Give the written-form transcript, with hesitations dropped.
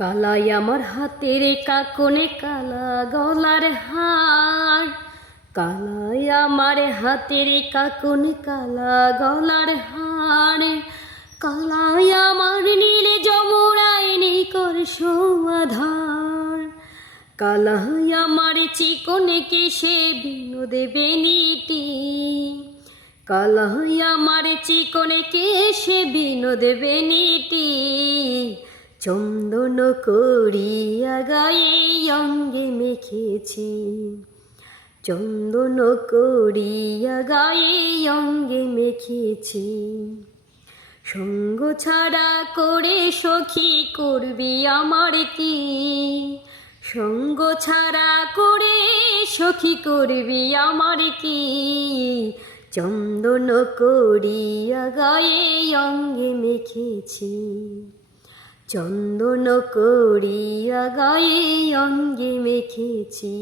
কালাই আমার হাতের কাকনে কালা গলার হার, কালাই আমার হাতের কাকনে কালা গলার হার, কালাই আমার নীল যমুনায় নিকর সমাধার, কালাই আমার চিকন কেশে বিনোদ বেনিটি, কালাই আমার চিকন কেশে বিনোদ বেনিটি, চন্দন করিয়া গায়ে অঙ্গে মেখেছি, চন্দন করিয়া গায়ে অঙ্গে মেখেছি, সঙ্গ ছাড়া করে সখী করবি আমার কি, সঙ্গ ছাড়া করে সখী করবি আমার কি, চন্দন করিয়া গায়ে অঙ্গে মেখেছি, চন্দন করিয়া গায়ে অঙ্গে মেখেছি।